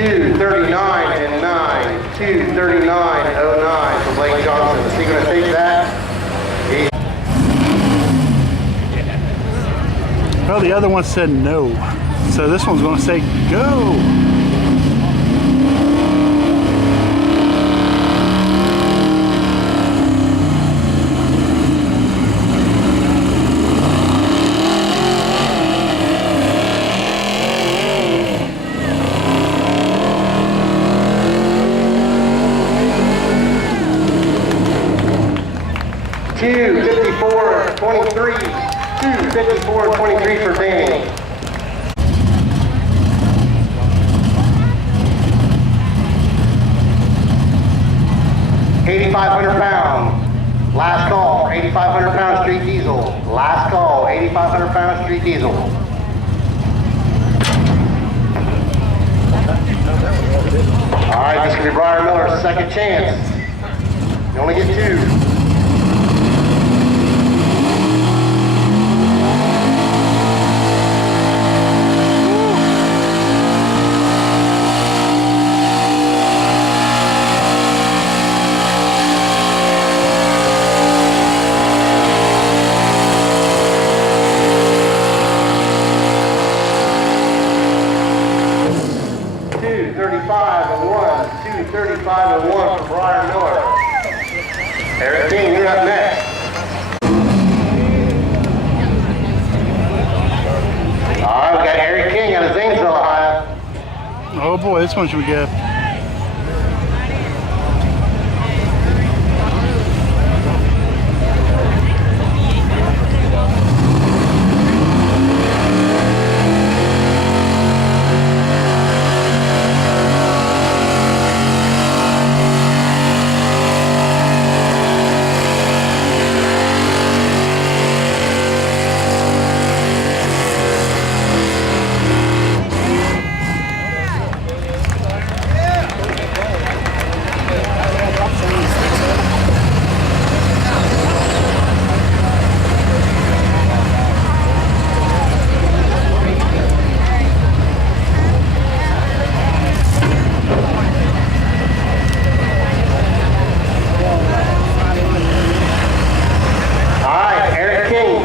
2:39 and 9. 2:39.09 for Blake Johnson. Is he going to take that? Well, the other one said no. So this one's going to say go. Two 54.23. 2:54.23 for Danny. £8,500. Last call for 8,500 pound street diesel. Last call, 8,500 pound street diesel. All right, this could be Brian Miller's second chance. You only get two. $2:35.1 for Brian Miller. Eric King, you're up next. All right, we got Eric King out of Zanesville, Ohio. Oh boy, this one should be good.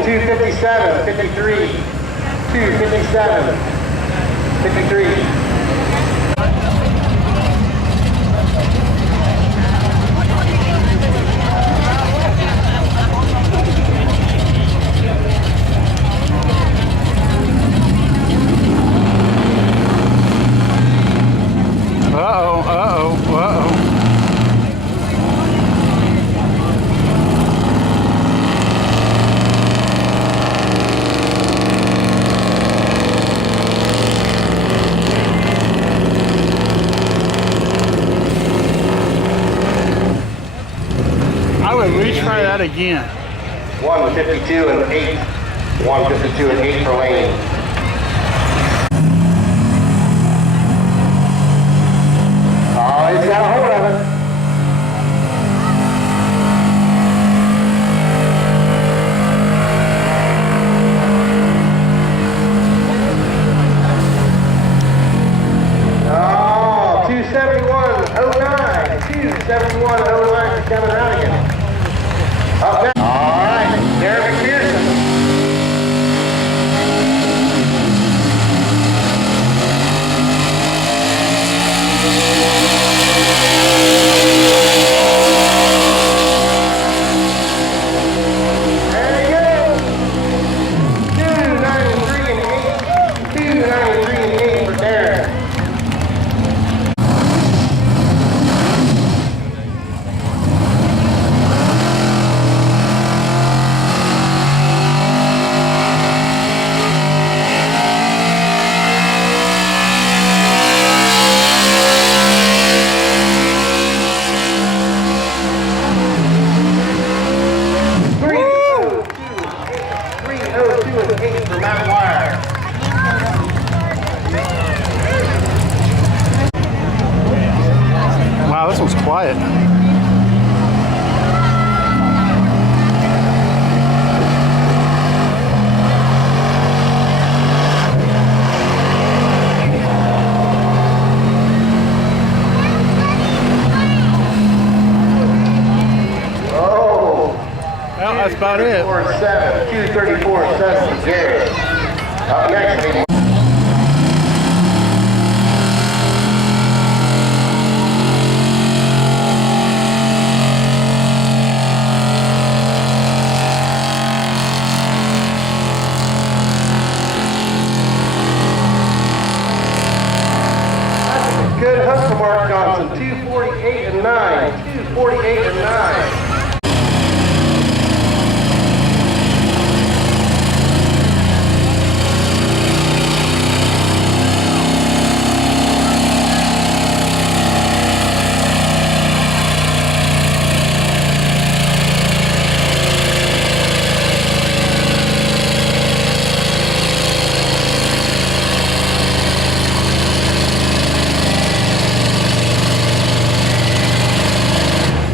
$2:57, 53, 2:57, 53. Retry that again. 1:52 and 8. 1:52 and 8 for Lane. Oh, he's got a hold of it. Oh, 271.09. 271.09 for Kevin Radigan. Up next. All right, Derek McPherson. There you go. 293 and 8. 293 and 8 for Derek. Wow, this one's quiet. about it. 234.7 for Garrett. Up next, good hunt for Mark Johnson. 248 and 9. 248 and 9.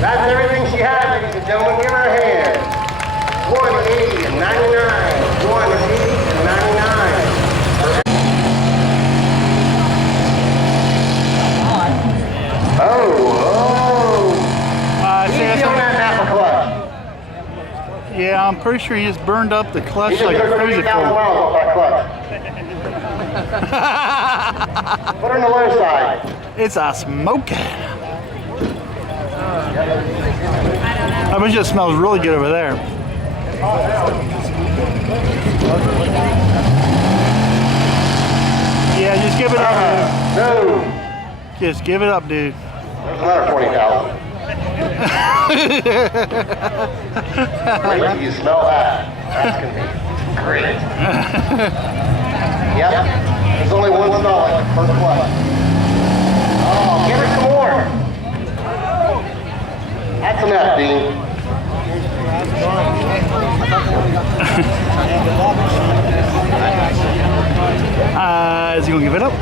That's everything she had, ladies and gentlemen. Give her a hand. 180 and 99. 180 and 99. Oh. Easy on that Napa clutch. Yeah, I'm pretty sure he just burned up the clutch He just like took a crazy 30,000 fool. miles off that clutch. Put her on the low side. It's a smoking. I bet you it smells really good over there. Yeah, just give it up, No. dude. Just give it up, dude. There's another 20,000. Wait till you smell that. That's going to be great. Yep. There's only one smell like the first clutch. Oh, give it some more. That's enough, Dean. Is he gonna give it up?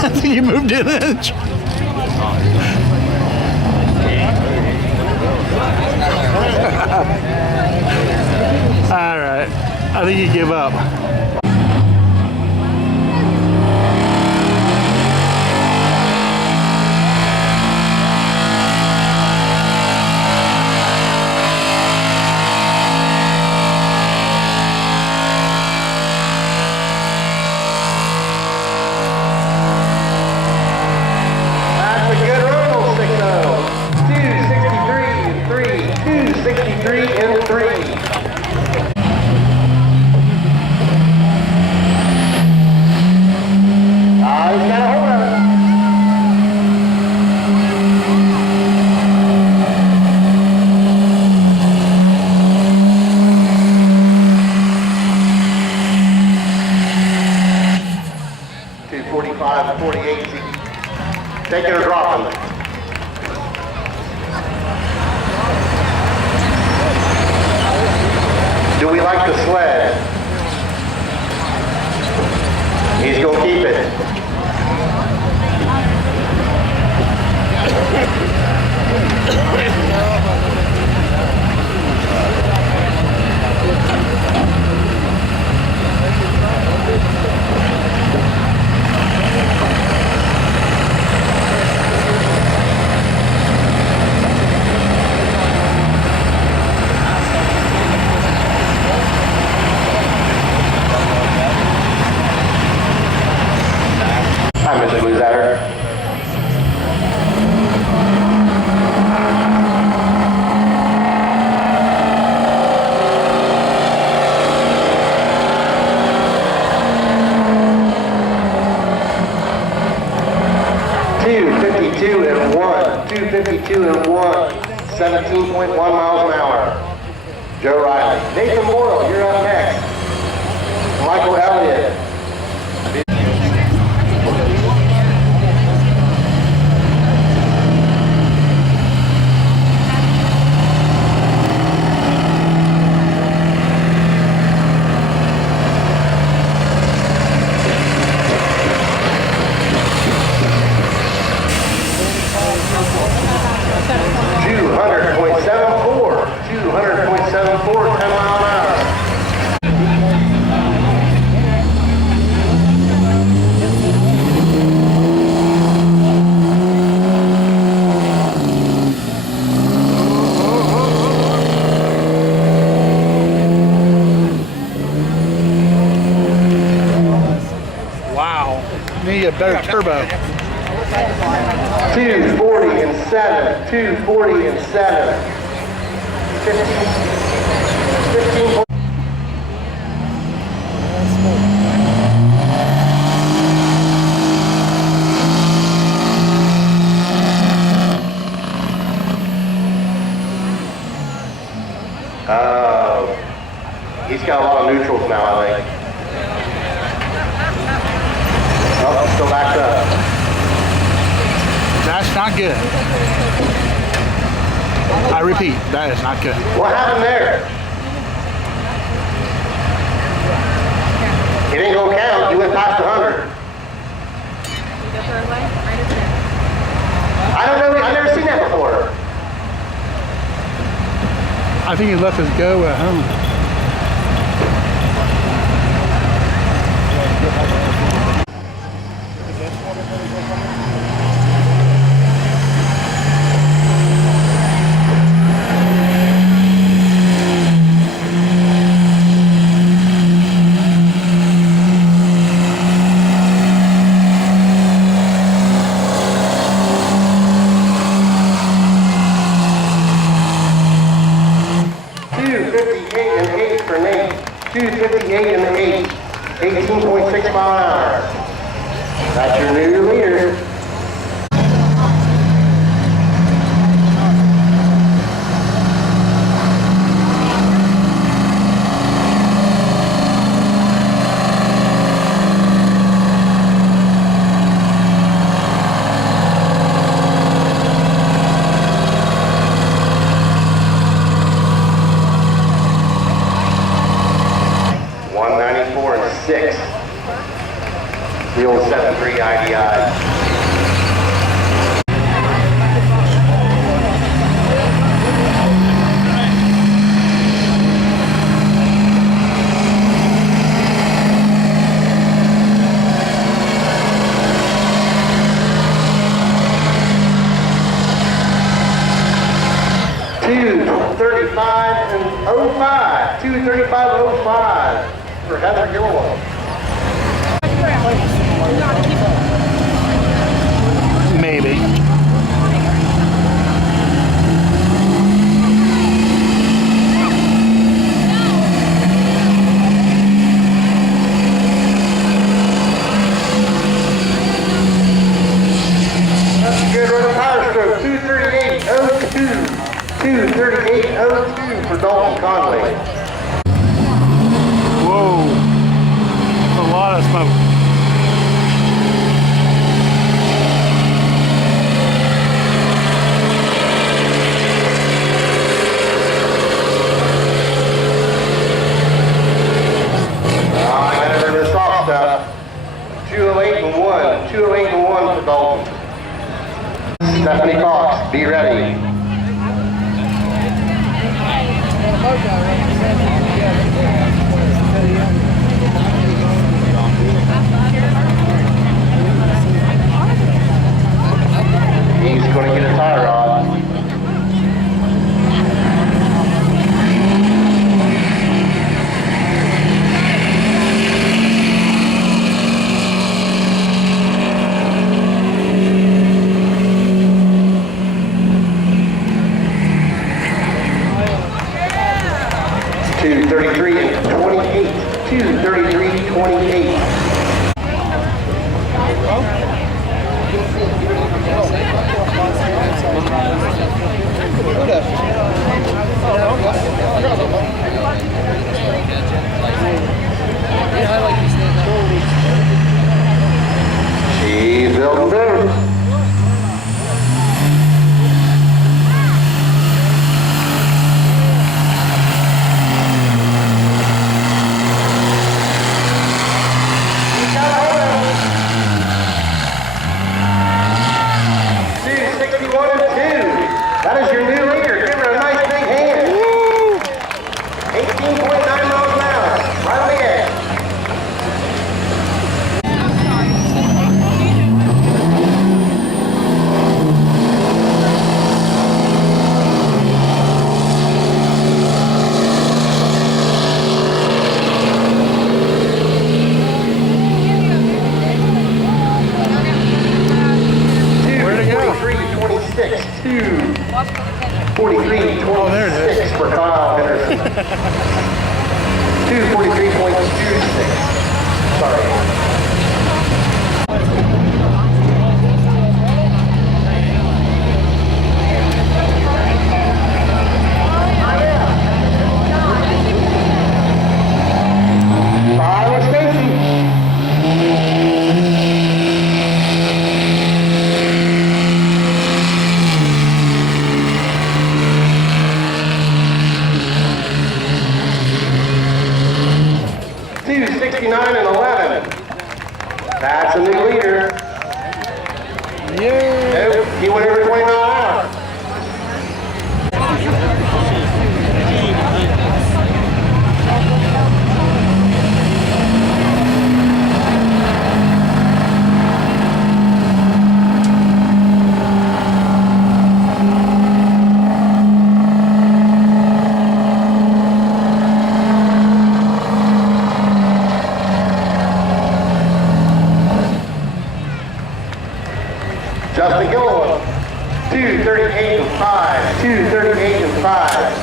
I think you moved an inch. All right, I think you give up. That's a good run, old 6-0. 263 and 3. 263 and 3. He's got a hold of it. .245 and 48. Taking or dropping it. Do we like the sled? He's gonna keep it. Hi, Mr. Blue Zatter. .252 and 1. 252 and 1. 17.1 miles an hour. Joe Riley. Nathan Boyle, you're up next. Michael Elliott. .200.74, 10 mile an hour. turbo. 240 and 7. 240 and 7. 15. He's got a lot of neutrals now, I think. Oh, still backed up. That's not good. I repeat, that is not good. What happened there? It ain't gonna count. You went past 100. I don't know. I've never seen that before. I think he left his go at home. For Nate, 258 and 8, 18.6 mile an hour. That's your new leader. The old 7.3 IDI. and 05. 2:35:05 for Heather Gilwell. Maybe. That's a good run of power stroke. 2:38:02. 2:38:02 for Dalton Conley. Whoa. That's a lot of smoke. I never the soft stuff. 2:08:01. 2:08:01 for Dalton. Stephanie Fox, be ready. He's going to get a tie rod. Two 33:28. 2:33:28. She's building better. That is your new leader. Give her a nice big hand. 18.9 miles an hour. Right on the edge. Oh, there it is. 2:43.26 for Kyle Henderson. 2:43.26. Sorry. Tyler Stacy. Two 69 and 11. That's a new leader. Yeah. Nope, he went over 20 mile an hour. Justin Gilliland, 2:38 and 5. 2:38 and 5.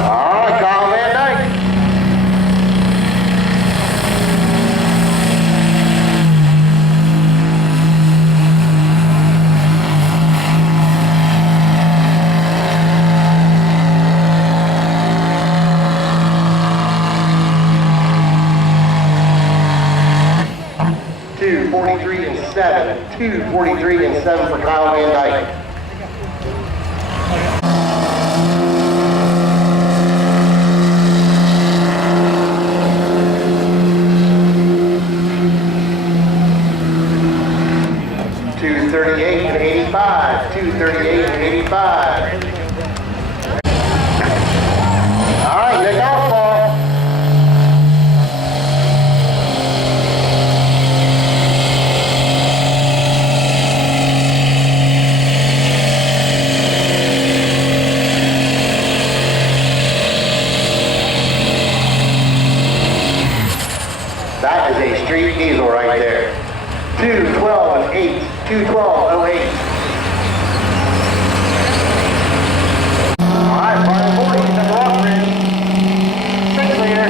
All right, Kyle Van Dyke. Two 43 and 7. 2:43 and 7 for Kyle Van Dyke. Two 38 and 85. 2:38 and 85. All right, Nick Oswald. That is a street diesel right there. 2:12 and 8. 2:12.08. All right, Brian Ford, he's at Rockbridge. 6 liter.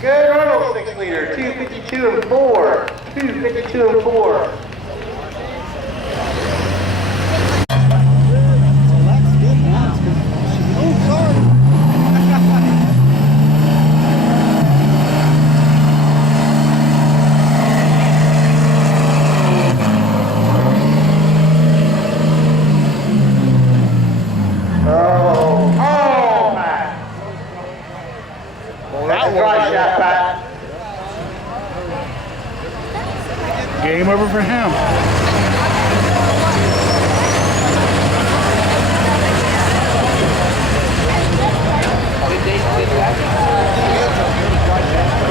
Good Reynolds 6 liter. 2:52 and 4. 2:52 and 4. Game over for him.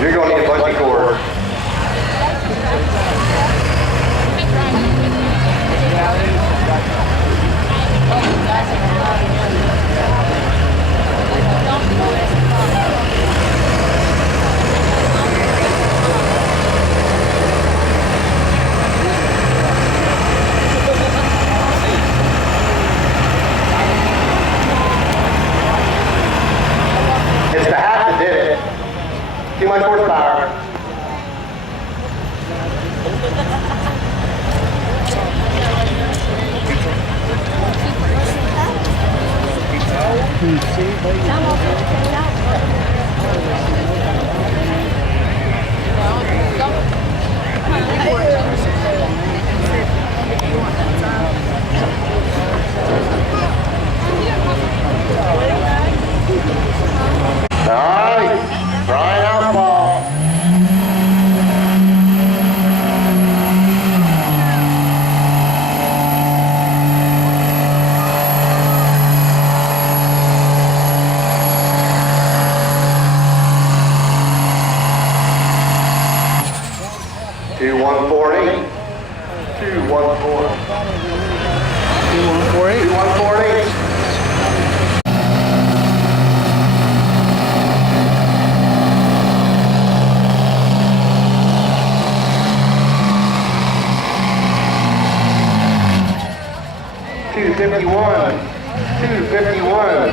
You're going to need a bungee cord. It's the hat that did it. Too much horsepower. Nice. Brian Outlaw. 2148. 214. 2148. 2148. $251.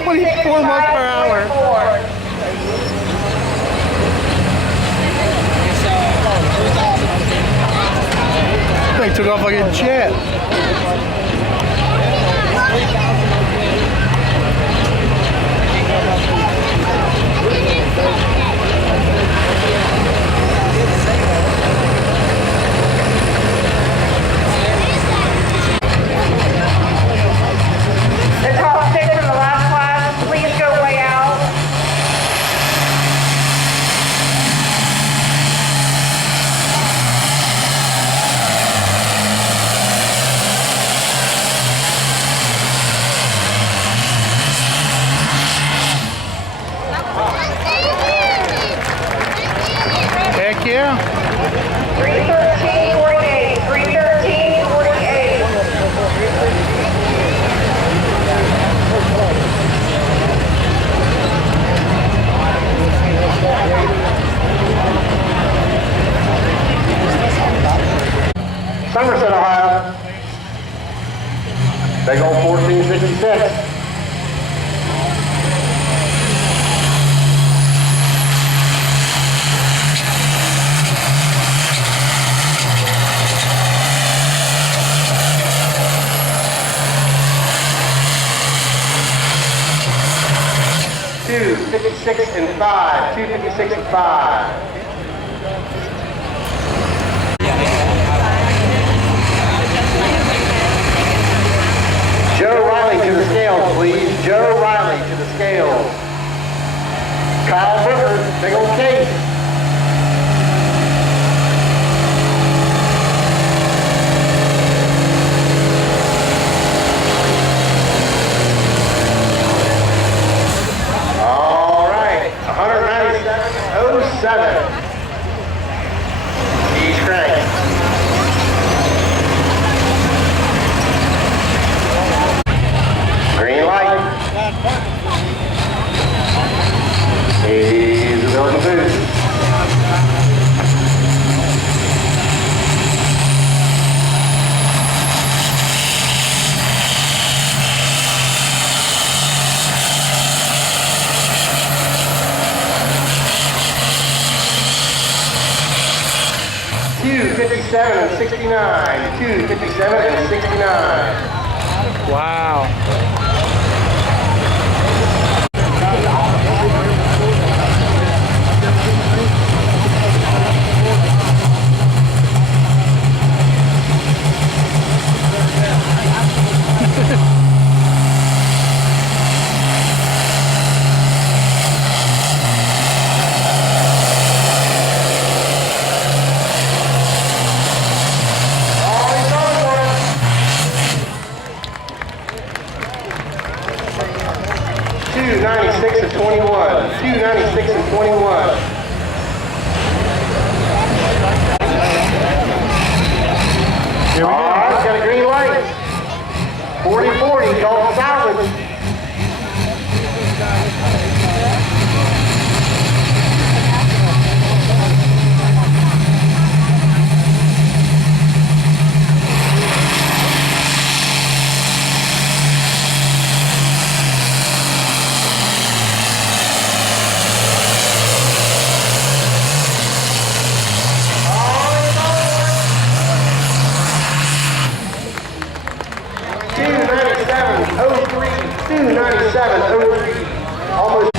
$24 miles per hour. They took off like a jet. The top six in the last class, please go way out. Heck yeah. 313.48. 313.48. Somerset, Ohio. They go 1466. $256 and 5. $256 and 5. Joe Riley to the scales, please. Joe Riley to the scales. Kyle Booker, big old case. All right, 197.07. He's crank. Green light. He's the building boost. $257 and 69. $257 and 69. Wow. $296 and 21. $296 and 21. Here we All go. right, got a green light. 40-40, Dalton Salvage. $297.03. Almost.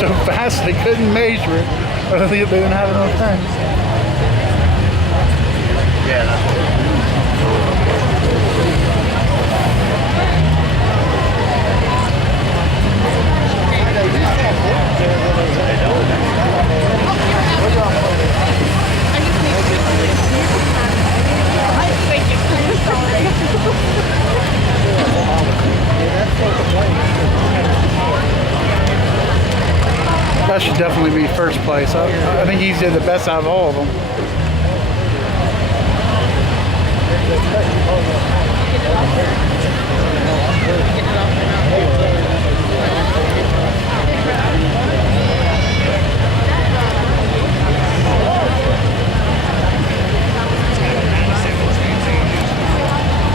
going so fast they couldn't measure it. I don't think they didn't have enough time. That should definitely be first place. I think he's did the best out of all of them.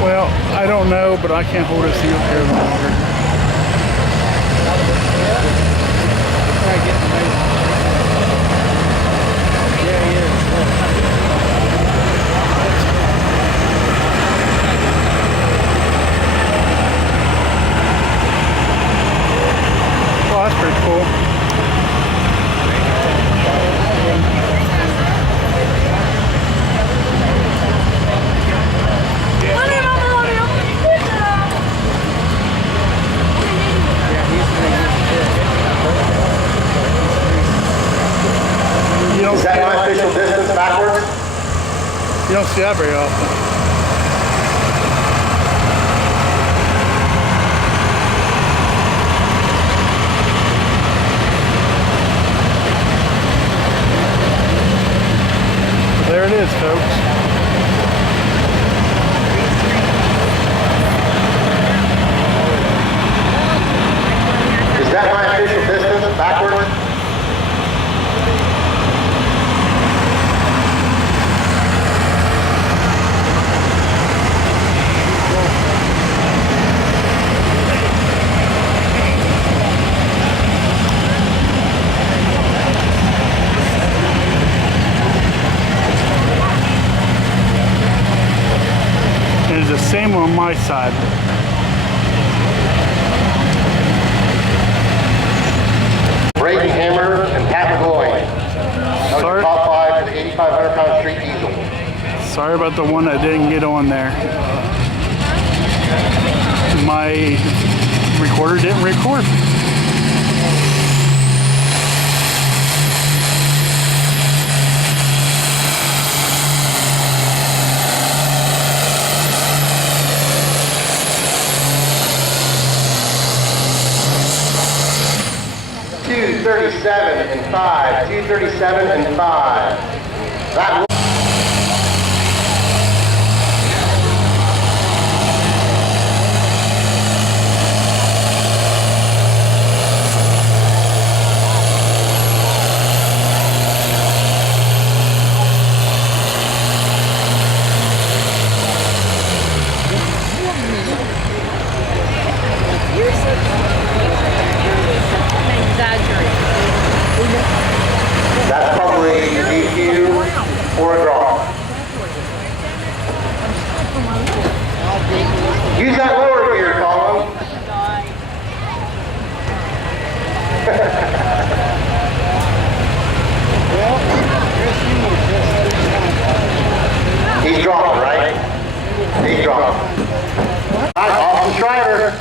Well, I don't know, but I can't hold his heel here any longer. Well, that's pretty cool. You don't Is see that my that, official distance backwards? you don't see that very often. There it is, folks. Is that my official distance backwards? And it's the same on my side. Brady Hammer and Pat McGoy. That was Sorry. the top 5 for the 8,500 pound street diesel. Sorry about the one that didn't get on there. My recorder didn't record. $237 and 5. $237 and 5. That That's probably a DQ or a draw. Use that lower gear, Colin. He's dropping, right? He's dropping. All right, Austin Schreiber.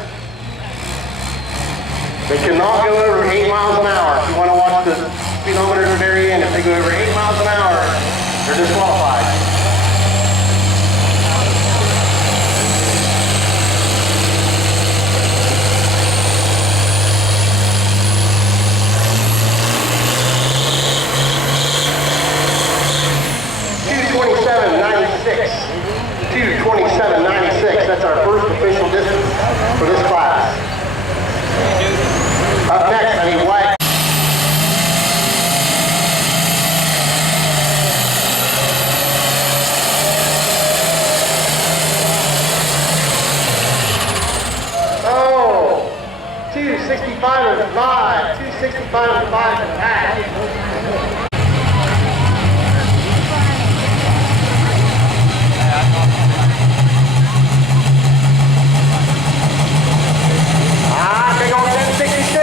They cannot go over 8 miles an hour. If you want to watch the speedometer at the very end, if they go over 8 miles an hour, they're disqualified. $227.96. $227.96. That's our first official distance for this class. Up next, I need white. Oh, 265 and 5. 265 and 5 and half. Big old 1066.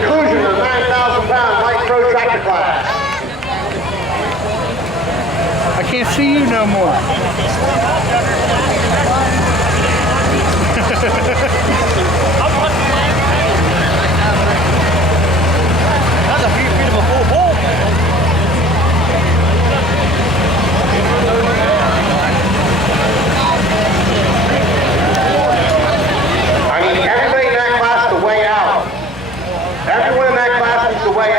conclusion of the 9,000-pound light protractor class. I can't see you no more. That's a few feet of a full ball. I need everybody in that class to weigh out. Everyone in that class needs to weigh